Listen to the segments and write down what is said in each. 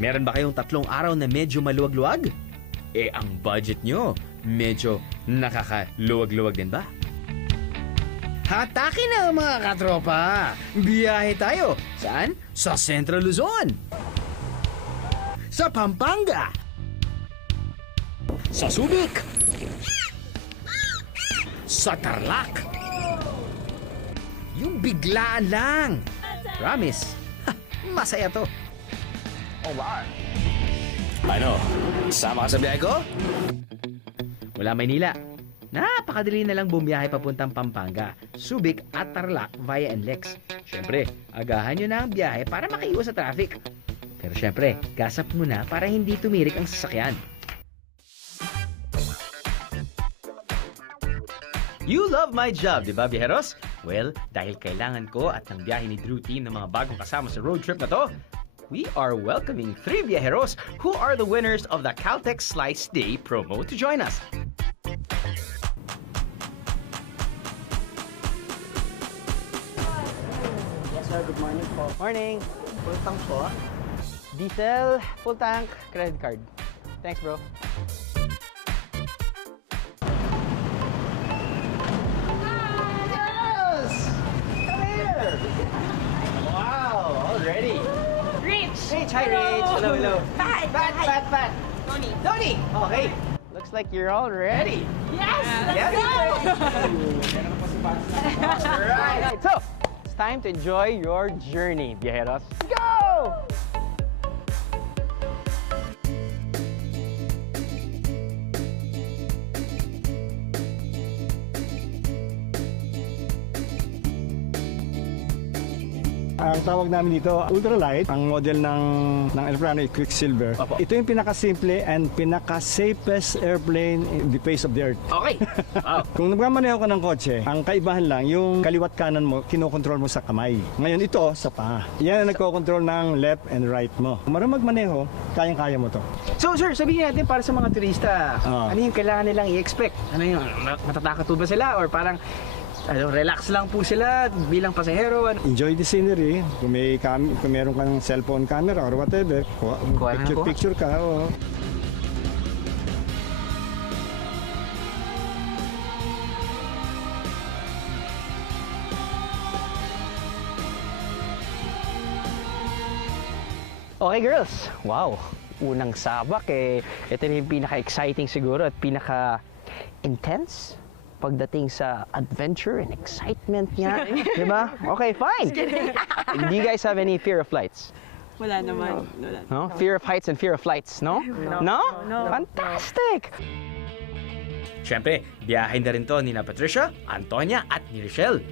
Meron ba kayong 3 araw na medyo maluwag-luwag? Ang budget nyo, medyo nakakaluwag-luwag din ba? Hatake na mga katropa! Biyahe tayo! Saan? Sa Central Luzon! Sa Pampanga! Sa Subic! Sa Tarlac! Yung biglaan lang! Promise, masaya to! Oh, wow! Ano? Sama ka sa biyahe ko? Wala Maynila. Napakadali na lang bumiyahe papuntang Pampanga, Subic at Tarlac via NLEX. Siyempre, agahan nyo na ang biyahe para makaiwas sa traffic. Pero siyempre, gasap muna para hindi tumirik ang sasakyan. You love my job, di ba, biyeros? Well, dahil kailangan ko at ng biyahe ni Drew Team ng mga bagong kasama sa road trip na to, we are welcoming 3 viajeros who are the winners of the Caltex Slice Day promo to join us. Yes sir, good morning po. Morning. Full tank po. Diesel, full tank, credit card. Thanks, bro. Yes! Come here! Wow, already. Rich! Rich, hi Rich. Hello, hello. Pat! Tony. Okay. Looks like you're all ready. Yes! Yes! Alright, so it's time to enjoy your journey, viajeros. Go! Ang tawag namin dito, ultralight. Ang model ng aeroplano ay Quicksilver. Opo. Ito yung pinaka-simple and pinaka-safest airplane in the face of the earth. Okay. Wow. Kung nagmamaneho ka ng kotse, ang kaibahan lang, yung kaliwat kanan mo, kinokontrol mo sa kamay. Ngayon ito, sa paa. Yan ang nagkocontrol ng left and right mo. Kung marunong magmaneho, kayang-kaya mo to. So sir, sabihin natin para sa mga turista, Ah. ano yung kailangan nilang i-expect? Ano yung matatakot ba sila or parang relax lang po sila bilang pasahero? Enjoy the scenery. Kung meron kang cellphone camera or whatever, Kuha na ako. picture ka. Oh. Okay girls, wow, unang sabak ito na yung pinaka-exciting siguro at pinaka-intense pagdating sa adventure and excitement niya, di ba? Okay, fine. Do you guys have any fear of flights? Wala naman. No? Fear of heights and fear of flights, no? No? Fantastic! Siyempre, biyahin na rin to ni na Patricia, Antonia at ni Rochelle.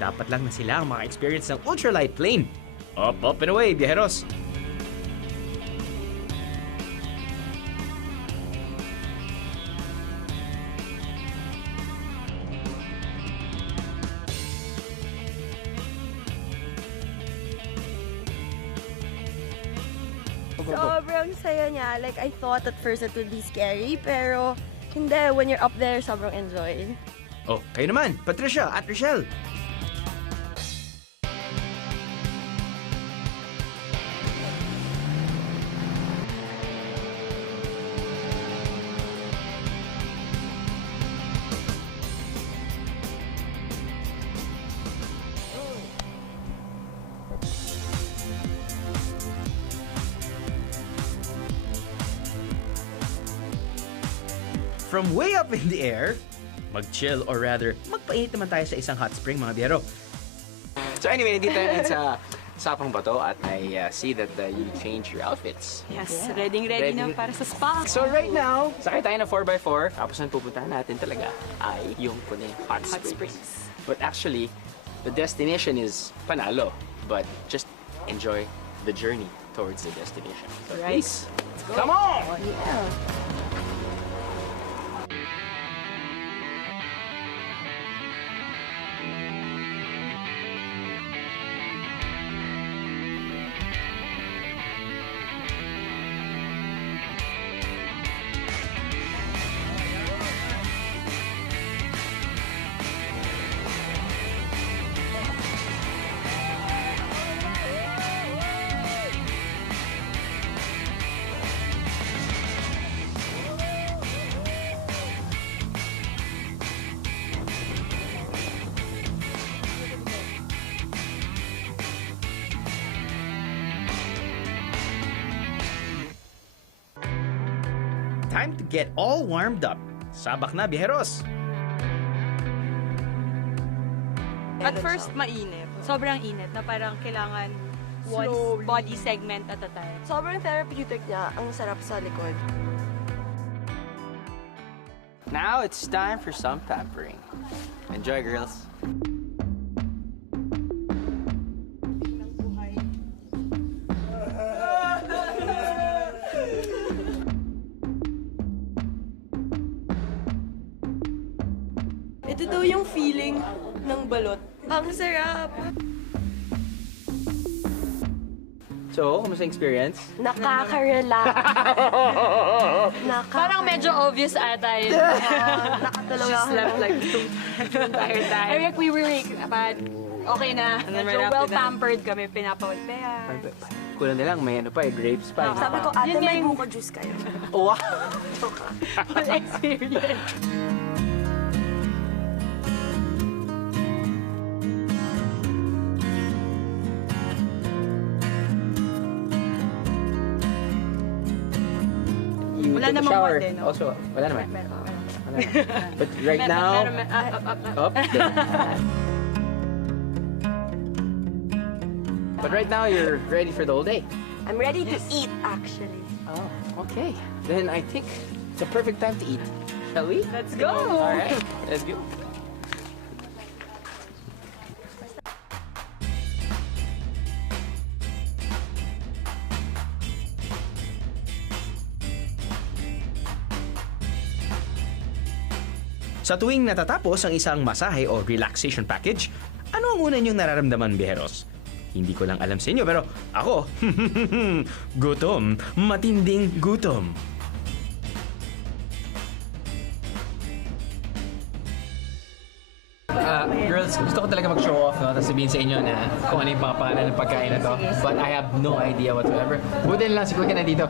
Dapat lang na sila ang maka-experience ng ultralight plane. Up and away, biyaheros! Sobrang saya niya. Like, I thought at first it would be scary, pero hindi. When you're up there, sobrang enjoy. Oh, kayo naman, Patricia at Rochelle. From way up in the air, mag-chill or rather, magpainit naman tayo sa isang hot spring, mga biyero. So anyway, nandito tayo sa Sapang Bato at I see that you change your outfits. Yes, ready na para sa spa. So right now, sakay tayo ng 4x4. Tapos ang pupuntahan natin talaga ay yung kuning hot springs. But actually, the destination is Panalo. But just enjoy the journey towards the destination. So Right. please, come on! time to get all warmed up. Sabak na, biyeros! At first, mainit. Sobrang init na parang kailangan one body segment at a time. Sobrang therapeutic niya. Ang sarap sa likod. Now it's time for some pampering. Enjoy, girls. Ito daw yung feeling ng balot. Ang sarap! So, kumusta experience? Nakaka-relax. Parang medyo obvious ata yun. Nakatulog ako. Slept like the entire time. I think we were like, okay na. Medyo well-pampered kami, pinapawalpean. Kulang na lang, may ano pa grapes pa. Sabi ko, ate, Yun may yung- buko juice kayo. Wow! Full experience. You Wala took a namang shower. wad eh, no? Also, wala naman. Meron. But right now, up. But right now, you're ready for the whole day. I'm ready to eat, actually. Oh, okay. Then I think it's a perfect time to eat. Shall we? Let's go! All right, let's go. Sa tuwing natatapos ang isang masahe o relaxation package, ano ang una niyong nararamdaman, biyeros? Hindi ko lang alam sa inyo, pero ako, gutom, matinding gutom. Girls, gusto ko talaga mag-show off, no? Tapos sabihin sa inyo na kung ano yung pangalan ng pagkain na to. But I have no idea whatsoever. Buti na lang si Kuya na dito.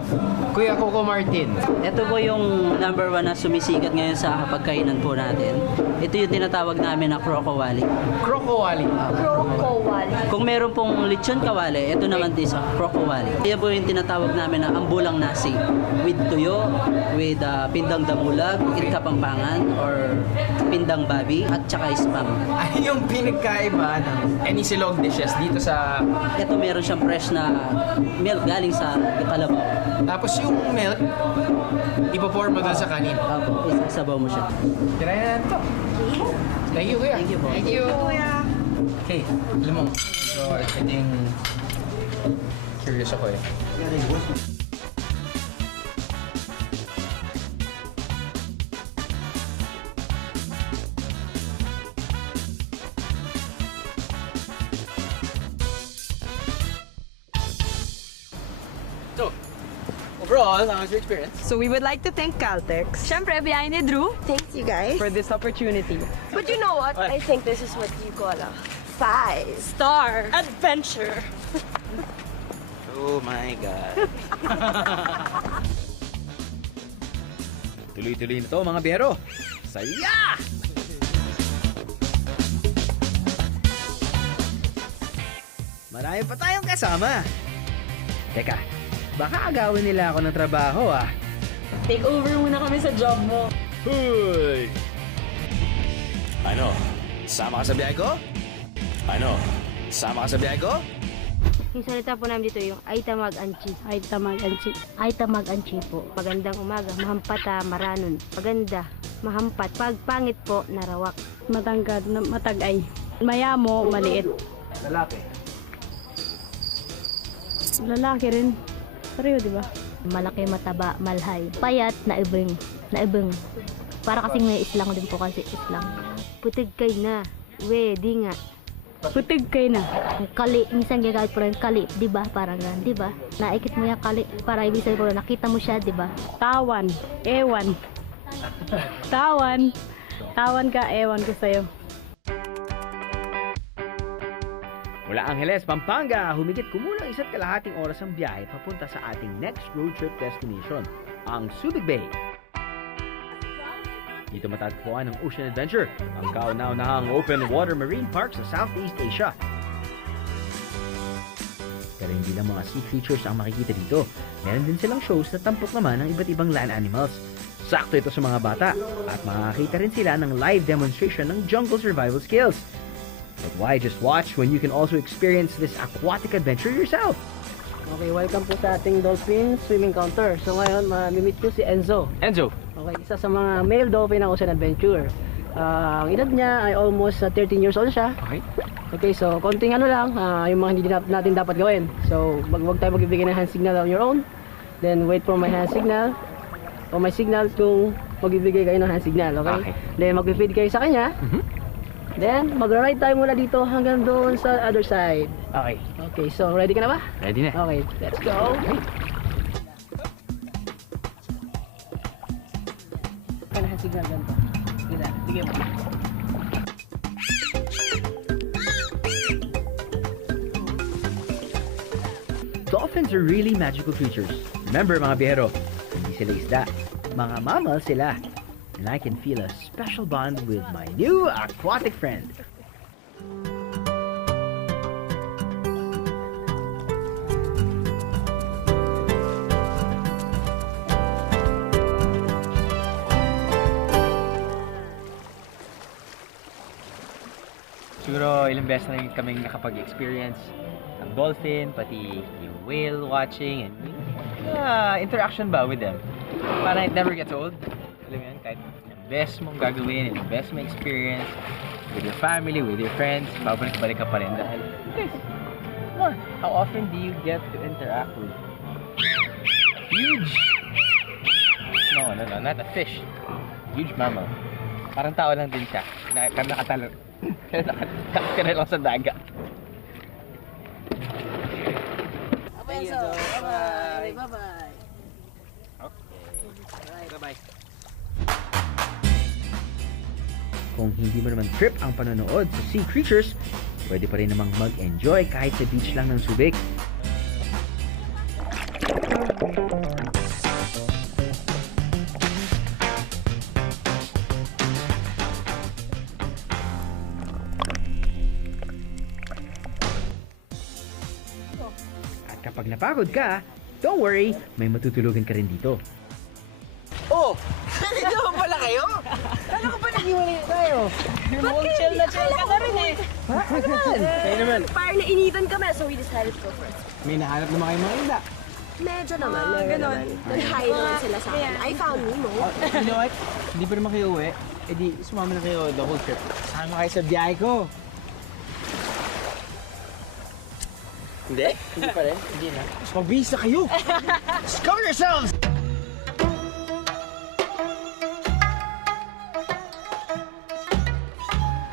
Kuya Coco Martin. Ito po yung number 1 na sumisikat ngayon sa pagkainan po natin. Ito yung tinatawag namin na Crocowali. Crocowali. Crocowali. Kung meron pong lechon kawali, ito naman din sa Crocowali. Yan po yung tinatawag namin na ambulang nasi. With tuyo, with pindang damulag, in Kapampangan, or pindang babi, at saka spam. Ano yung pinagkaiba ng any silog dishes dito sa... Ito meron siyang fresh na milk galing sa Kalabaw. Tapos yung milk, ipopour mo doon sa kanin. Opo, isasabaw mo siya. Try na natin to. Thank you, Kuya. Thank you po. Thank you. Okay, alam mo, so I think curious ako eh. So, overall, how was your experience? So we would like to thank Caltex. Siyempre, behind ni Drew Thanks, you guys. for this opportunity. But you know what? I think this is what you call a 5-star adventure. Oh my God. Tuloy-tuloy na to, mga biyero. Saya! Marami pa tayong kasama. Teka, baka agawin nila ako ng trabaho, ah. Take over muna kami sa job mo. Hoy! Ano? Sama ka sa biyahe ko? Ano? Sama ka sa biyahe ko? Yung salita po namin dito yung Aitamag Anchi. Aitamag Anchi. Aitamag Anchi po. Magandang umaga. Mahampata, maranon. Maganda. Mahampat. Pag pangit po, narawak. Matangkad, matagay. Mayamo, maliit. Lalaki. Lalaki rin. Pareho, di ba? Malaki, mataba, malhay. Payat, naibeng. Naibeng. Para kasing may islang din po kasi islang. Putig kay na. We, di nga. Putig kay na. Kali, minsan gagamit po rin kali, di ba? Parang ganun, di ba? Naikit mo yung kali para ibig sabihin po, nakita mo siya, di ba? Tawan, ewan. Tawan. Tawan ka, ewan ko sa'yo. Mula Angeles, Pampanga, humigit kumulang 1.5 oras ang biyahe papunta sa ating next road trip destination, ang Subic Bay. Dito matatagpuan ang Ocean Adventure, ang kauna-unahang open water marine park sa Southeast Asia. Pero hindi lang mga sea creatures ang makikita dito. Meron din silang shows na tampok naman ng iba't ibang land animals. Sakto ito sa mga bata at makakita rin sila ng live demonstration ng jungle survival skills. But why just watch when you can also experience this aquatic adventure yourself? Okay, welcome po sa ating dolphin swimming counter. So ngayon, mamimit ko si Enzo. Enzo! Okay, isa sa mga male dolphin ng Ocean Adventure. Ang edad niya ay almost 13 years old siya. Okay. Okay, so konting ano lang, yung mga hindi natin dapat gawin. So, wag tayo magbibigay ng hand signal on your own. Then, wait for my hand signal. O my signal kung magbibigay kayo ng hand signal, okay? Then, mag-feed kayo sa kanya. Then, mag-ride tayo mula dito hanggang doon sa other side. Okay. Okay, so ready ka na ba? Ready na. Okay, let's go. Ano hand signal ganito? Sige, sige mo. Dolphins are really magical creatures. Remember mga biyahero, hindi sila isda. Mga mammal sila. And I can feel a special bond with my new aquatic friend. Siguro ilang beses na rin kaming nakapag-experience ng dolphin, pati yung whale watching, and interaction ba with them. Parang it never gets old. Alam mo yan, kahit yung best mong gagawin, yung best mong experience with your family, with your friends, babalik-balik ka pa rin dahil, guys, come on, how often do you get to interact with huge, no, not a fish, huge mammal. Parang tao lang din siya, nakatalo. Kaya lang sa dagat. Bye-bye. Bye-bye. Okay. Bye-bye. Kung hindi mo naman trip ang panonood sa sea creatures, pwede pa rin namang mag-enjoy kahit sa beach lang ng Subic. Kapag napagod ka, don't worry, may matutulugan ka rin dito. Oh! Dito ba pala kayo? Kala ko pa nag-iwalay tayo. Bakit? Chill na rin eh. Kayo naman. Parang nainitan kami, so we decided to go first. May nahanap na mga isda. Medyo naman, meron naman. Nag-hi naman sila sa akin. I found Nemo. You know what? Hindi pa naman kayo uwi. Eh di, sumama na kayo the whole trip. Sama kayo sa biyahe ko. Hindi? Hindi pa rin? Hindi na. Mas mabisa kayo! Discover yourselves!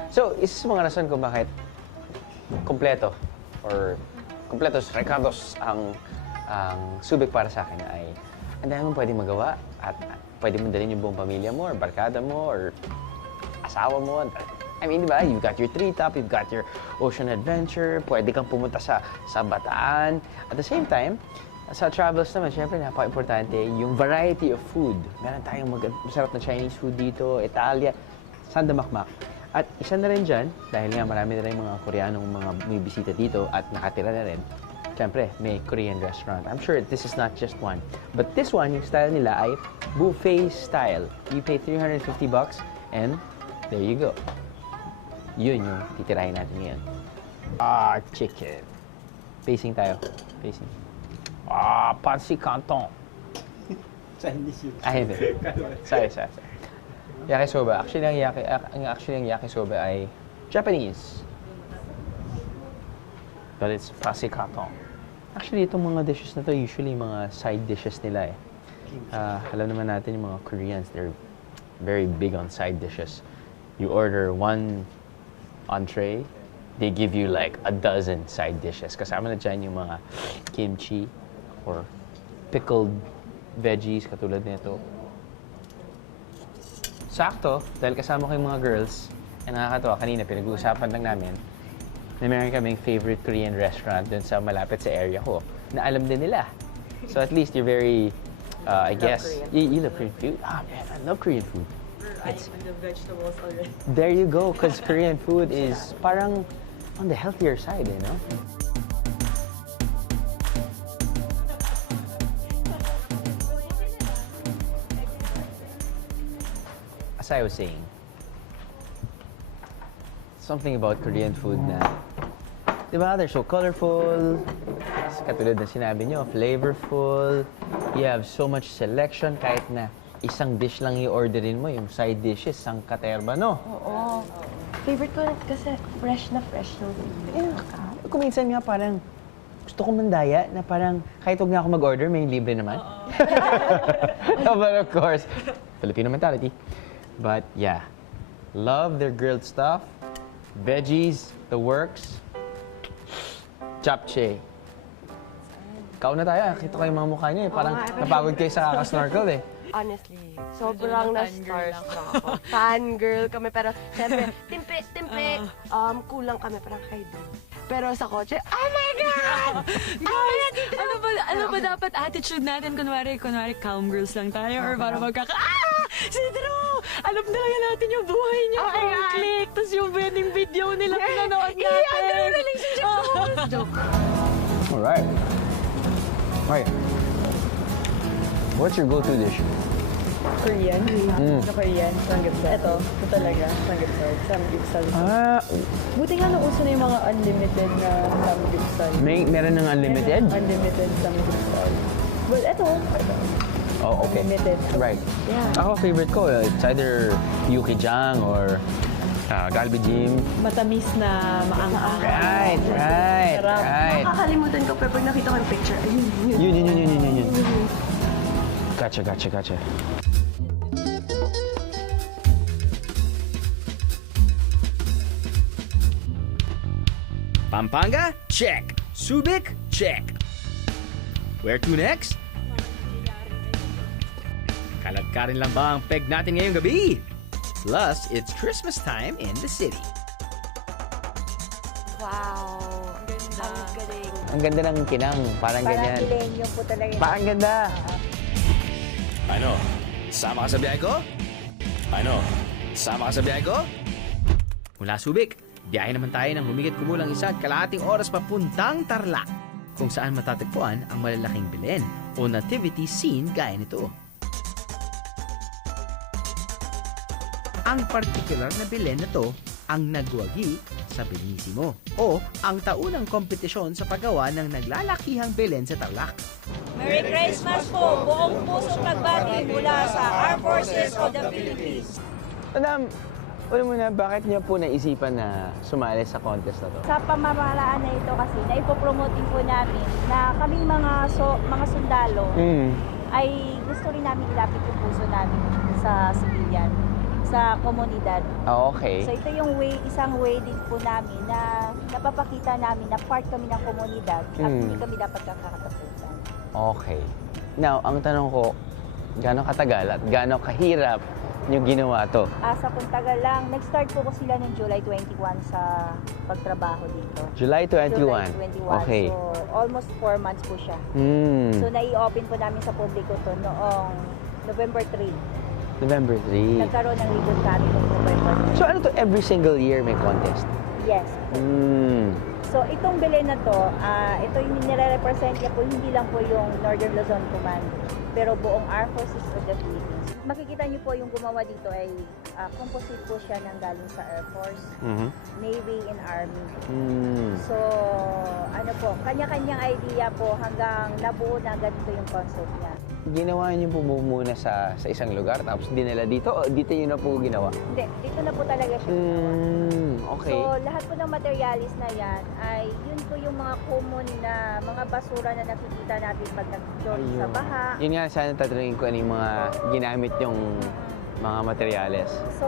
So, isa sa mga rason kung bakit kompleto recados ang Subic para sa akin ay ang dami mong pwedeng magawa at pwede mo dalhin yung buong pamilya mo or barkada mo or asawa mo. I mean, di ba? You've got your treetop, you've got your ocean adventure, pwede kang pumunta sa Bataan. At the same time, sa travels naman, syempre napaka-importante yung variety of food. Meron tayong masarap na Chinese food dito, Italia, Sandamakmak. At isa na rin dyan, dahil nga marami na rin mga Koreanong mga bumibisita dito at nakatira na rin, syempre, may Korean restaurant. I'm sure this is not just one. But this one, yung style nila ay buffet style. You pay $350 and there you go. Yun yung titirahin natin ngayon. Chicken. Pacing tayo. Pacing. Pansy Canton. Chinese yun. Ay, hindi. Sorry. Yakisoba. Actually, ang yakisoba ay Japanese. But it's Pansy Canton. Actually, itong mga dishes na to, usually mga side dishes nila eh. Alam naman natin yung mga Koreans, they're very big on side dishes. You order one entree, they give you like a dozen side dishes. Kasama na dyan yung mga kimchi or pickled veggies katulad nito. Sakto, dahil kasama ko yung mga girls, nakakatawa, kanina pinag-uusapan lang namin na meron kaming favorite Korean restaurant dun sa malapit sa area ko na alam din nila. So at least you're very, I guess, you love Korean food? Man, I love Korean food. It's the vegetables already. There you go, because Korean food is parang on the healthier side, you know? as I was saying, something about Korean food na, di ba, they're so colorful, katulad na sinabi nyo, flavorful, you have so much selection, kahit na isang dish lang i-orderin mo, yung side dishes, sang katerba, no? Oo. Favorite ko kasi fresh na fresh yung Kung minsan nga parang, gusto ko mandaya na parang kahit huwag na ako mag-order, may libre naman. But of course, Filipino mentality. But yeah, love their grilled stuff, veggies, the works, japchae. Kauna tayo, kita ko yung mga mukha niyo eh. Parang napagod kayo sa snorkel eh. Honestly, sobrang na-starstruck ako. Fangirl kami, pero siyempre, timpe, kulang kami parang kay Drew. Pero sa kotse, oh my God! Ano ba dapat attitude natin? Kunwari calm girls lang tayo or para si Drew! Alam talaga natin yung buhay niya. Click! Tapos yung wedding video nila pinanood natin. Yung relationship ko. Joke. Alright. Okay. What's your go-to dish? Korean. Na Korean, samgyeopsal. Ito talaga, samgyeopsal. Samgyeopsal. Buti nga nung uso na yung mga unlimited na samgyeopsal. Meron ng unlimited? Unlimited samgyeopsal. But ito. Oh, okay. Unlimited. Right. Yeah. Ako, favorite ko, it's either Yukijang or Galbijim. Matamis na maangang. Right. Nakakalimutan ko, pero pag nakita ko yung picture, Yun. Gotcha. Pampanga? Check. Subic? Check. Where to next? Kalagkarin lang ba ang peg natin ngayong gabi? Plus, it's Christmas time in the city. wow. Ang galing. Ang ganda ng kinang, parang ganyan. Parang milenyo po talaga. Parang ganda. Ano? Sama ka sa biyahe ko? Ano? Sama ka sa biyahe ko? Mula Subic, biyahe naman tayo ng humigit kumulang 1.5 oras papuntang Tarlac, kung saan matatagpuan ang malalaking Belen o nativity scene gaya nito. Ang particular na Belen na to ang nagwagi sa Benisimo o ang taunang kompetisyon sa paggawa ng naglalakihang Belen sa Tarlac. Merry Christmas po! Buong pusong nagbati mula sa Armed Forces of the Philippines. Madam, alam mo na, bakit niyo po naisipan na sumali sa contest na to? Sa pamamaraan na ito kasi, naipopromote din po namin na kami mga sundalo ay gusto rin namin ilapit yung puso namin sa civilian, sa komunidad. Oh, okay. So ito yung isang way din po namin na napapakita namin na part kami ng komunidad at hindi kami dapat kakatapusan. Okay. Now, ang tanong ko, gaano katagal at gaano kahirap yung ginawa to? Sa Puntagal lang, nag-start po sila noong July 21 sa pagtrabaho dito. July 21? July 21. Okay. So, almost 4 months po siya. So, nai-open po namin sa publiko to noong November 3. November 3. Nagkaroon ng ribbon cutting noong November 3. So, ano to? Every single year may contest? Yes. So, itong Belen na to, ito yung nire-represent niya po, hindi lang po yung Northern Luzon Command, pero buong Armed Forces of the Philippines. Makikita niyo po yung gumawa dito ay composite po siya ng galing sa Air Force, Navy, and Army. So, ano po, kanya-kanyang idea po hanggang nabuo na ganito yung concept niya. Ginawa niyo po muna sa isang lugar, tapos dinala dito, o dito niyo na po ginawa? Hindi, dito na po talaga siya ginawa. Okay. So, lahat po ng materialis na yan ay yun po yung mga common na mga basura na nakikita natin pag nag-join sa baha. Yun nga, sana tatanungin ko ano yung mga ginamit yung mga materyales. So,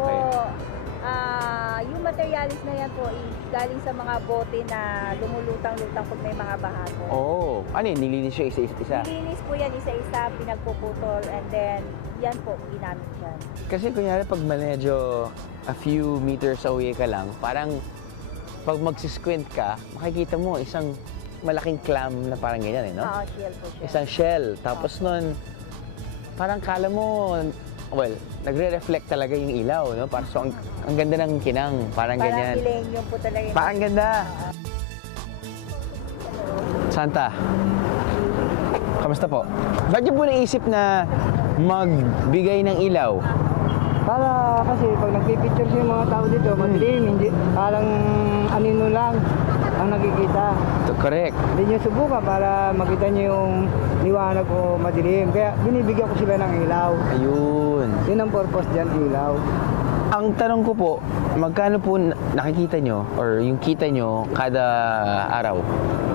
yung materialis na yan po ay galing sa mga bote na lumulutang-lutang pag may mga baha po. Oh, ano yun? Nilinis siya isa-isa? Nilinis po yan isa-isa, pinagpuputol, and then yan po, ginamit yan. Kasi kunyari pag medyo a few meters away ka lang, parang pag magsisquint ka, makikita mo isang malaking clam na parang ganyan, no? Oo, shell po siya. Isang shell. Tapos nun, parang kala mo, well, nagre-reflect talaga yung ilaw, no? Parang so, ang ganda ng kinang, parang ganyan. Parang millennium po talaga. Parang ganda. Santa, kamusta po? Ba't niyo po naisip na magbigay ng ilaw Para kasi pag nagpipicture siya yung mga tao dito, madilim, hindi, parang anino lang ang nakikita. Correct. Hindi nyo subukan para makita nyo yung liwanag o madilim. Kaya binibigyan ko sila ng ilaw. Ayun. Yun ang purpose dyan, ilaw. Ang tanong ko po, magkano po nakikita nyo or yung kita nyo kada araw?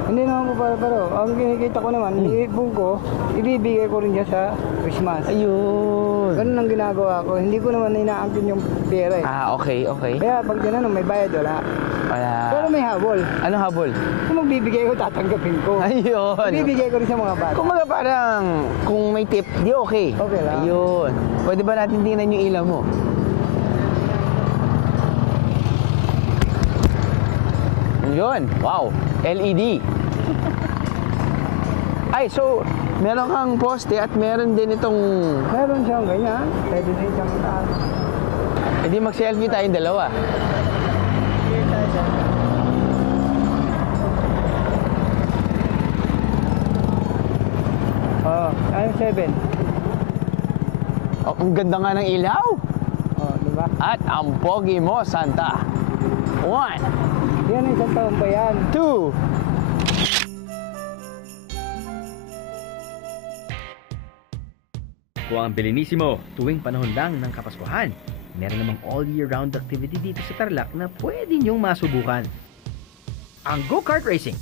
Hindi naman po para-paro. Ang kinikita ko naman, iipon ko, ibibigay ko rin dyan sa Christmas. Ayun. Ganun ang ginagawa ko. Hindi ko naman inaangkin yung pera eh. Okay. Kaya pag gano'n, may bayad wala. Pero may habol. Ano habol? Kung magbibigay ko, tatanggapin ko. Ayun. Bibigay ko rin sa mga bata. Kung mga parang, kung may tip, di okay. Okay lang. Ayun. Pwede ba natin tingnan yung ilaw mo? Yun. Wow. LED. Ay, so, meron kang poste at meron din itong... Meron siyang ganyan. Pwede din siyang taas. Hindi mag-selfie tayong dalawa. Ayun, 7. Oh, ang ganda nga ng ilaw. Diba? At ang pogi mo, Santa. 1. Yan, isang taon pa yan. 2. Kung ang Belenisimo tuwing panahon lang ng Kapaskuhan, meron namang all year round activity dito sa Tarlac na pwede niyong masubukan. Ang go-kart racing.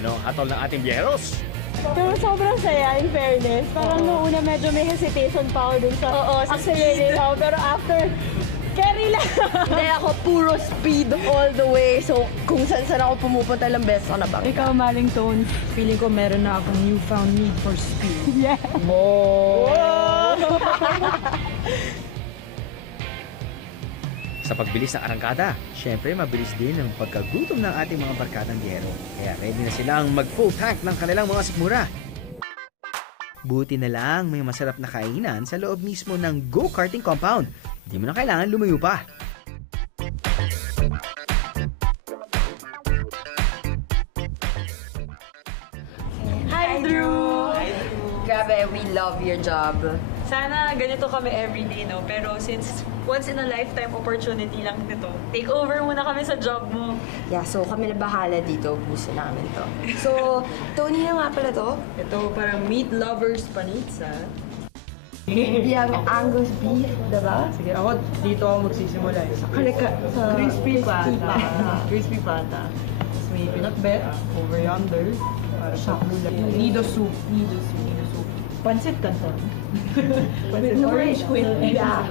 Ano ang hatol ng ating biyeros? Pero sobrang saya, in fairness. Parang noong una medyo may hesitation pa ako dun sa accelerate ako. Pero after, carry lang. Hindi ako puro speed all the way. So, kung saan ako pumupunta lang beses ako nabangga. Ikaw, Maling Tone, feeling ko meron na akong newfound need for speed. Yeah. Sa pagbilis ng arangkada, syempre mabilis din ang pagkagutom ng ating mga barkadang biyero. Kaya ready na silang mag-full tank ng kanilang mga sikmura. Buti na lang may masarap na kainan sa loob mismo ng go-karting compound. Hindi mo na kailangan lumayo pa. Hi, Drew! Grabe, we love your job. Sana ganito kami everyday, no? Pero since once in a lifetime opportunity lang nito, take over muna kami sa job mo. Yeah, so kami na bahala dito. Gusto namin to. So, Tony na nga pala to. Ito parang meat lovers panitsa. Biyang Angus beef, diba? Sige, ako dito ako magsisimula. Sa crispy pata. Crispy pata. Tapos may peanut butter over yonder. Para sa gulay. Nido soup. Pancit canton. Pancit orange squid. Yeah.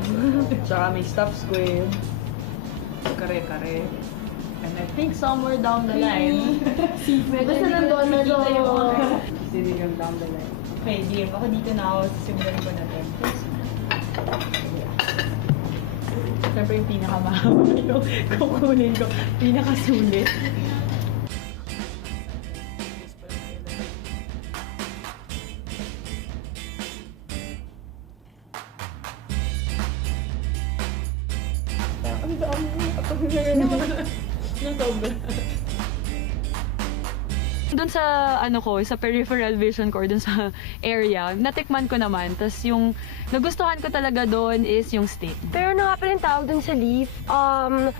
Tsaka may stuffed squid. Kare-kare. And I think somewhere down the line. Basta nandun, medyo... Sinigang down the line. Okay, game. Ako dito na ako. Simulan ko na din. Siyempre yung pinakamahaba yung kukunin ko. Pinakasulit. Doon sa sa peripheral vision ko, doon sa area, natikman ko naman. Tapos yung nagustuhan ko talaga doon is yung steak. Pero ano nga pala yung tawag dun sa leaf?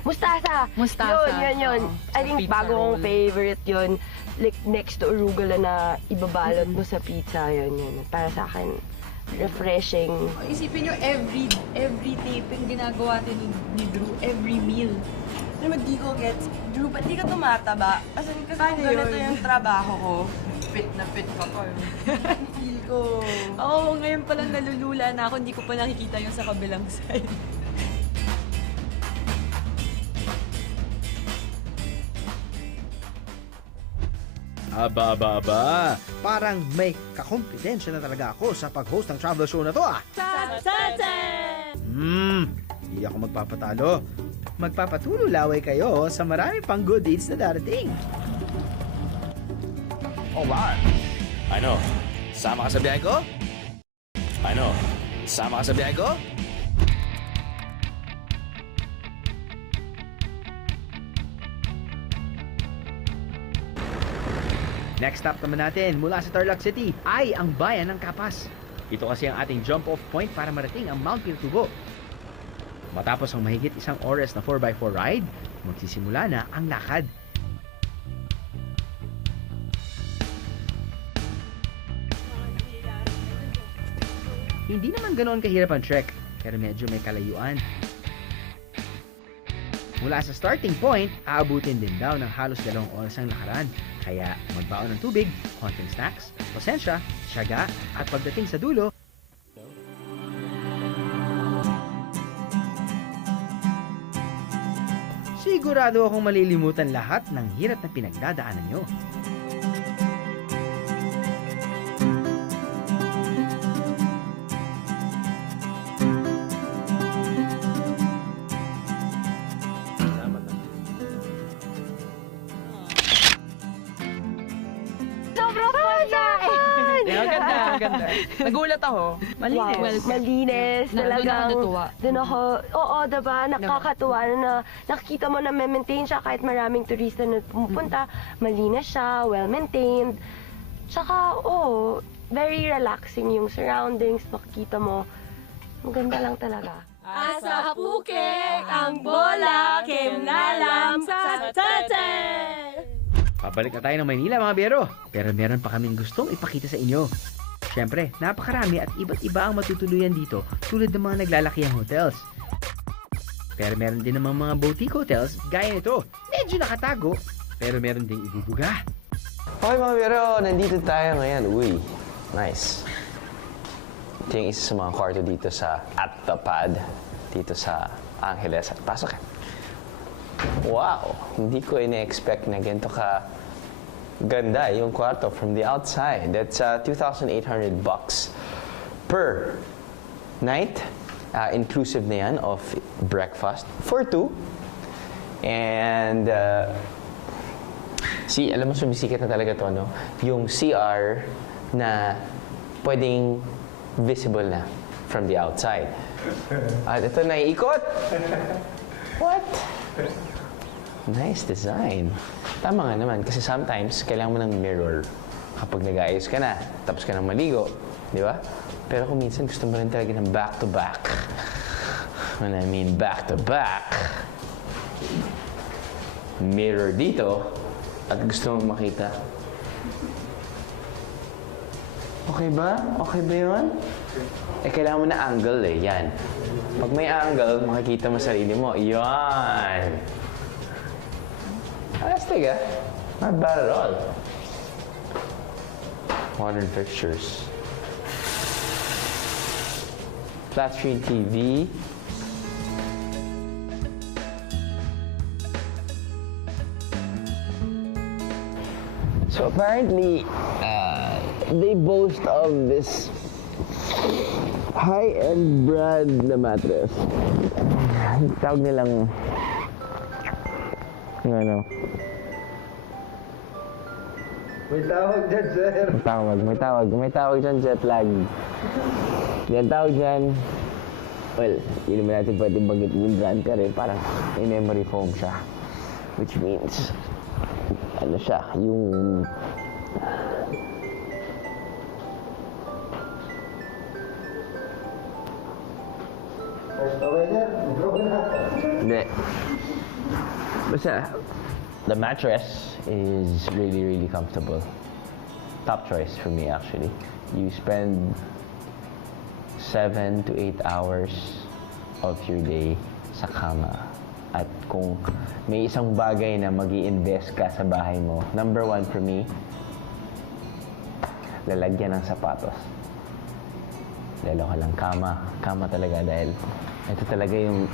Mustasa. Mustasa. Yun. I think pizza bago kong roll. favorite yun. Like next to arugula na ibabalot mo sa pizza. Yun. Para sa akin, refreshing. Isipin nyo, every taping ginagawa din ni Drew, every meal. Ano di ko gets? Drew, ba't di ka tumataba? As in, kasi kung ganito yung trabaho ko, fit na fit ka pa. Feel ko. Oo, ngayon pa lang nalulula na ako, hindi ko pa nakikita yung sa kabilang side. Aba. Parang may kakompetensya na talaga ako sa pag-host ng travel show na to ah. Hindi ako magpapatalo. Magpapatulo laway kayo sa marami pang good deeds na darating. Alright. Ano? Sama ka sa biyahe ko? Ano? Sama ka sa biyahe ko? Next stop naman natin mula sa Tarlac City ay ang bayan ng Capas. Ito kasi ang ating jump-off point para marating ang Mount Pinatubo. Matapos ang mahigit 1 oras na 4x4 ride, magsisimula na ang lakad. Hindi naman ganoon kahirap ang trek, pero medyo may kalayuan. Mula sa starting point, aabutin din daw ng halos 2 oras ang lakaran. Kaya magbaon ng tubig, konting snacks, pasensya, tiyaga, at pagdating sa dulo, sigurado akong malilimutan lahat ng hirap na pinagdadaanan nyo. Ganda. Nagulat ako. Malinis. Wow, malinis. Talagang, doon ako, oo, diba, nakakatuwa na nakikita mo na maintain siya kahit maraming turista na pumupunta. Malinis siya, well-maintained. Tsaka, very relaxing yung surroundings. Makikita mo, ang ganda lang talaga. Asa Phuket, ang bola, kimnalam sa tatel! Pabalik na tayo ng Maynila mga biyero, pero meron pa kaming gustong ipakita sa inyo. Siyempre, napakarami at iba't iba ang matutuluyan dito tulad ng mga naglalakihang hotels. Pero meron din namang mga boutique hotels gaya nito. Medyo nakatago, pero meron ding ibubuga. Okay mga biyero, nandito tayo ngayon. Uy, nice. Ito yung isa sa mga kwarto dito sa At The Pad, dito sa Angeles. Pasok eh. Wow, hindi ko ina-expect na ganito ka ganda yung kwarto from the outside. That's $2,800 per night, inclusive na yan of breakfast for 2. And alam mo, sumisikat na talaga to, no? Yung CR na pwedeng visible na from the outside. At ito na iikot. What? Nice design. Tama nga naman, kasi sometimes kailangan mo ng mirror kapag nag-aayos ka na, tapos ka nang maligo, di ba? Pero kung minsan gusto mo rin talaga ng back-to-back. When I mean back-to-back, mirror dito, at gusto mong makita. Okay ba? Okay ba yun? Kailangan mo na angle eh, yan. Pag may angle, makikita mo sarili mo. Yan! Astig ah. Not bad at all. Modern fixtures. Flat screen TV. So apparently, they boast of this high-end brand na mattress. Tawag nilang May tawag dyan, sir. May tawag dyan, jet lag. Yan tawag dyan. Well, hindi naman natin pwede bagit yung brand ka rin. Parang may memory foam siya. Which means, siya, yung hindi. Basta, the mattress is really, really comfortable. Top choice for me, actually. You spend 7 to 8 hours of your day sa kama. At kung may isang bagay na mag-i-invest ka sa bahay mo, number 1 for me, lalagyan ng sapatos. Lalo ka lang kama. Kama talaga dahil ito talaga yung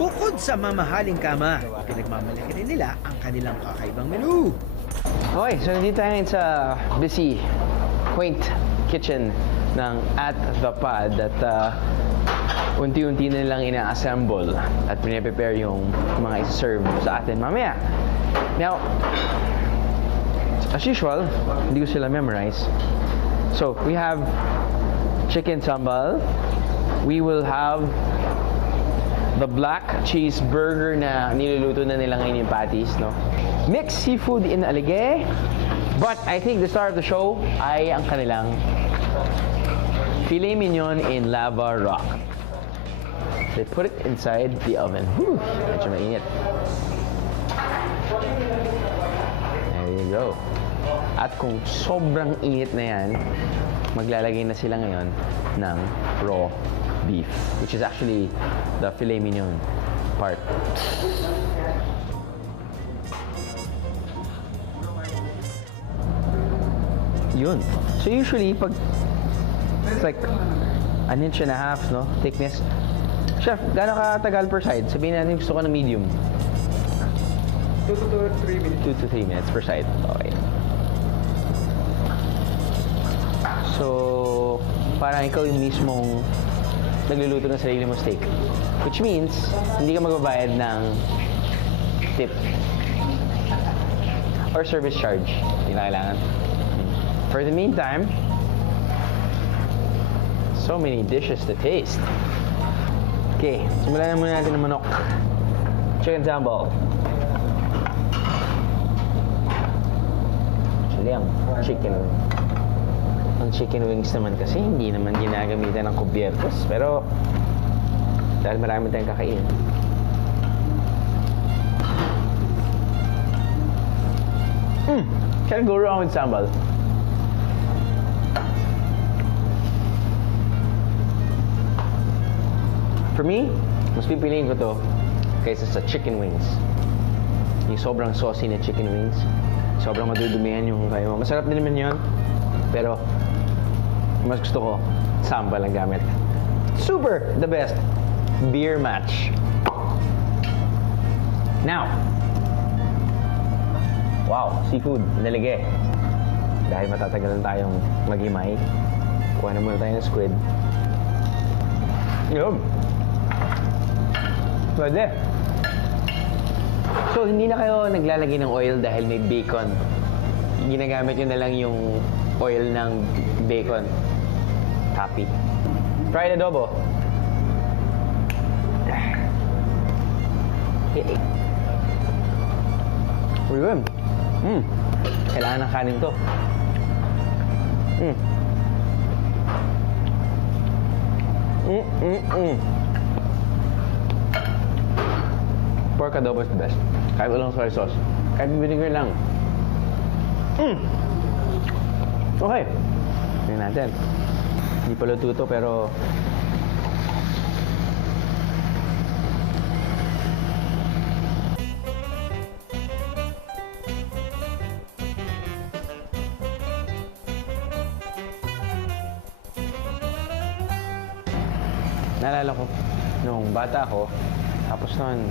Bukod sa mamahaling kama, pinagmamalaki rin nila ang kanilang kakaibang menu. Okay, so nandito tayo sa busy, quaint kitchen ng At The Pad at unti-unti na nilang ina-assemble at pinaprepare yung mga isa-serve sa atin mamaya. Now, as usual, hindi ko sila memorize. So, we have chicken sambal. We will have the black cheeseburger na niluluto na nila ngayon yung patties, no? Mixed seafood in Alige. But I think the star of the show ay ang kanilang filet mignon in lava rock. They put it inside the oven. Whew, medyo mainit. There you go. At kung sobrang init na yan, maglalagay na sila ngayon ng raw beef, which is actually the filet mignon part. Yun. So usually, pag it's like an inch and a half, no? Thickness. Chef, gaano katagal per side? Sabihin natin gusto ko ng medium. 2 to 3 minutes. 2 to 3 minutes per side. Okay. So, parang ikaw yung mismong nagluluto ng sarili mong steak. Which means, hindi ka magbabayad ng tip or service charge. Hindi na kailangan. For the meantime, so many dishes to taste. Okay, simulan na muna natin ng manok. Chicken sambal. Actually, ang chicken wings naman kasi hindi naman ginagamitan ng kubyertos. Pero, dahil marami tayong kakainin. Can't go wrong with sambal. For me, mas pipiliin ko to kaysa sa chicken wings. Yung sobrang saucy na chicken wings. Sobrang madudumihan yung kayo. Masarap din naman yun. Pero, mas gusto ko, sambal ang gamit. Super! The best! Beer match. Now, wow, seafood, nalige. Dahil matatagalan tayong maghimay, kuha na muna tayo ng squid. Yun! Pwede. So, hindi na kayo naglalagay ng oil dahil may bacon. Ginagamit nyo na lang yung oil ng bacon. Happy. Fried adobo. Yun. Kailangan ng kanin to. Pork adobo is the best. Kahit walang soy sauce. Kahit vinegar lang. Okay. Tingnan natin. Hindi pa luto to pero naalala ko nung bata ako, tapos noon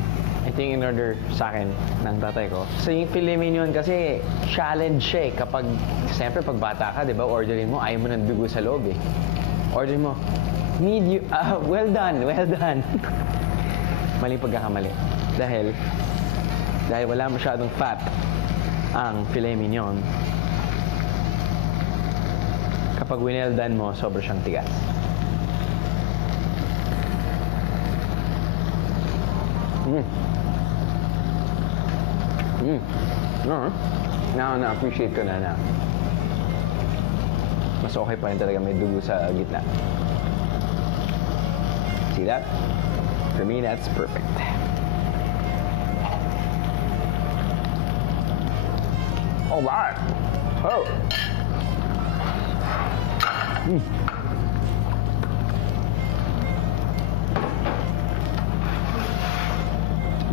ito yung in-order sa akin ng tatay ko. So yung filet mignon kasi challenge siya eh. Kapag, siyempre pag bata ka, di ba, orderin mo, ayaw mo ng dugo sa loob eh. Order mo, well done. Maling pagkakamali. Dahil wala masyadong fat ang filet mignon. Kapag well done mo, sobra siyang tigas. Now, na-appreciate ko na mas okay pa rin talaga may dugo sa gitna. See that? For me, that's perfect. Oh, wow! Oh!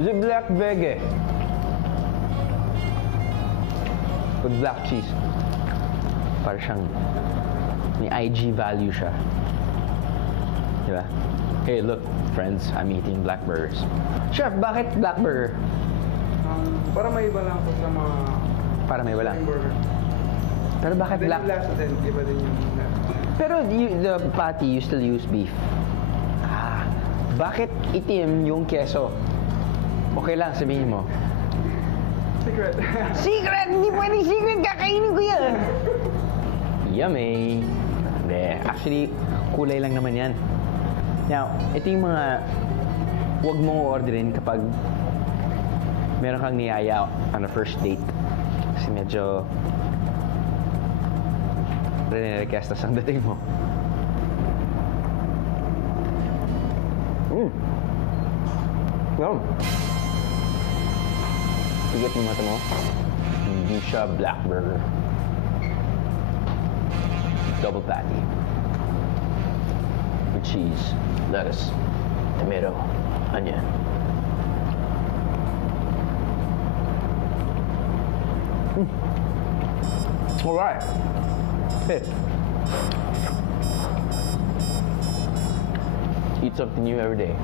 The black vege. With black cheese. Para siyang may IG value siya. Diba? Hey, look, friends, I'm eating black burgers. Chef, bakit black burger? Para may iba lang po sa mga... Para may iba lang? Burger. Pero bakit black? Then yung lasa din, iba din yung lasa. Pero the patty, you still use beef. Bakit itim yung keso? Okay lang, sabihin mo. Secret. Secret! Hindi pwedeng secret! Kakainin ko yan! Yummy! Hindi. Actually, kulay lang naman yan. Now, ito yung mga huwag mong orderin kapag meron kang niyaya on a first date. Kasi medyo rin-request ang dating mo. Yum. Higit mo mata mo. Hindi siya black burger. Double patty. With cheese, lettuce, tomato, onion. All right. Hey. Eat something new every day.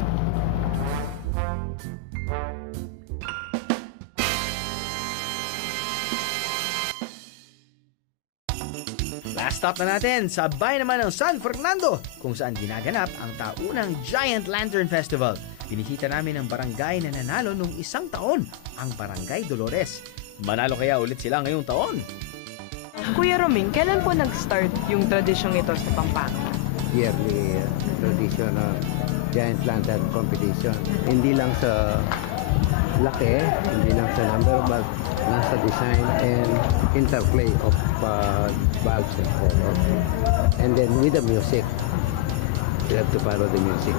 Last stop na natin sa bayan naman ng San Fernando, kung saan ginaganap ang taunang Giant Lantern Festival. Binisita namin ang barangay na nanalo nung isang taon, ang Barangay Dolores. Manalo kaya ulit sila ngayong taon? Kuya Roming, kailan po nag-start yung tradisyong ito sa Pampanga? Yearly tradition of Giant Lantern Competition. Hindi lang sa laki, hindi lang sa number, but nasa design and interplay of bulbs and colors. And then with the music, you have to follow the music.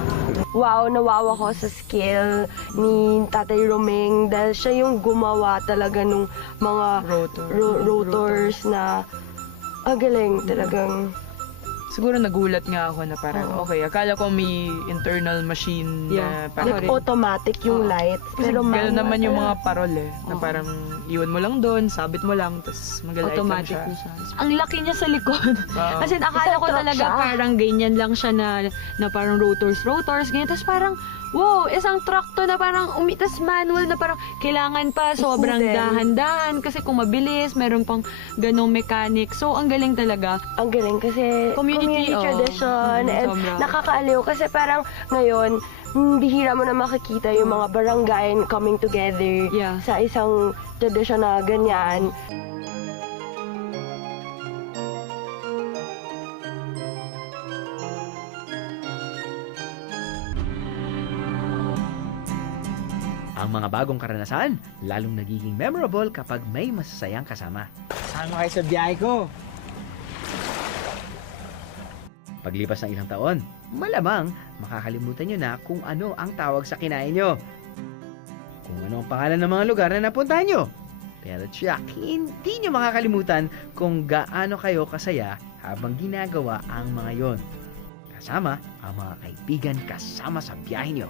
Wow, nawawa ko sa skill ni Tatay Roming dahil siya yung gumawa talaga nung mga rotors na galing talagang. Siguro nagulat nga ako na parang, okay, akala ko may internal machine na parang... Like automatic yung lights. Kasi Pero gano'n naman yung mga parol na parang iwan mo lang doon, sabit mo lang, tapos mag-light lang Automatic siya. na siya. Ang laki niya sa likod. As in, akala ko Isang truck talaga siya. parang ganyan lang siya na parang rotors, ganyan. Tapos parang, wow, isang truck to na parang tas manual na parang kailangan pa sobrang Ikutin. dahan-dahan kasi kung mabilis, meron pang ganong mechanic. So, ang galing talaga. Ang galing kasi community tradition and sobra. nakakaaliw kasi parang ngayon bihira mo na makikita yung mga barangay coming together sa isang tradition na ganyan. Ang mga bagong karanasan, lalong nagiging memorable kapag may masasayang kasama. Sama kayo sa biyahe ko. Paglipas ng ilang taon, malamang makakalimutan nyo na kung ano ang tawag sa kinain nyo. Kung ano ang pangalan ng mga lugar na napuntahan nyo. Pero tiyak, hindi nyo makakalimutan kung gaano kayo kasaya habang ginagawa ang mga yon. Kasama ang mga kaibigan kasama sa biyahe nyo.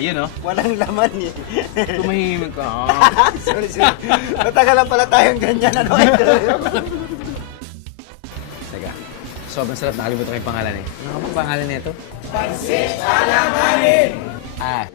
Ayun, no? Walang laman eh. Tumahimik ka. Sorry. Matagal lang pala tayong ganyan. Ano ito? Teka, sobrang sarap. Nakalimutan ko yung pangalan eh. Ano ang pangalan nito? Pansit Alanganin! Ah,